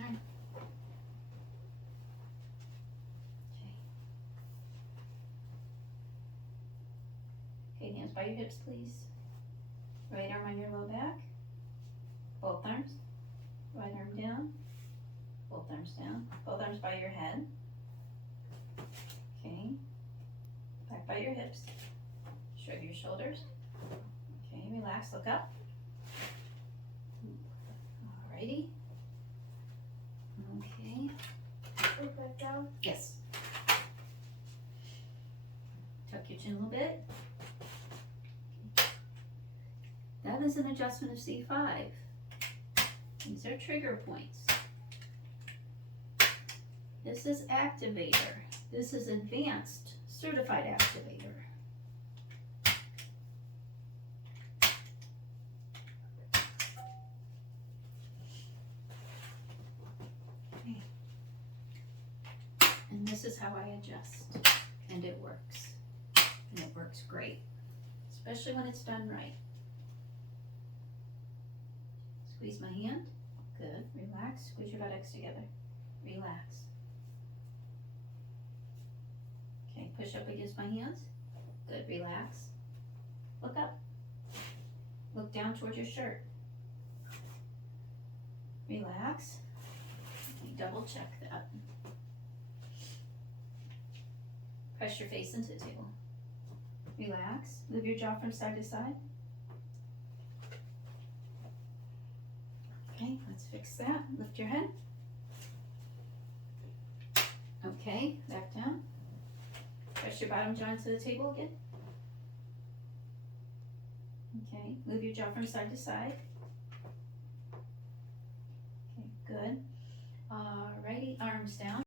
Sorry. Okay, hands by your hips, please. Right arm on your low back. Both arms. Right arm down. Both arms down. Both arms by your head. Okay. Back by your hips. Shrug your shoulders. Okay, relax, look up. Alrighty. Okay. Put that down. Yes. Tuck your chin a little bit. That is an adjustment of C5. These are trigger points. This is Activator. This is Advanced Certified Activator. Okay. And this is how I adjust. And it works. And it works great. Especially when it's done right. Squeeze my hand. Good. Relax. Squeeze your buttocks together. Relax. Okay, push up against my hands. Good. Relax. Look up. Look down towards your shirt. Relax. Okay, double check that. Press your face into the table. Relax. Move your jaw from side to side. Okay, let's fix that. Lift your head. Okay, back down. Press your bottom jaw into the table again. Okay, move your jaw from side to side. Okay, good. Alrighty, arms down.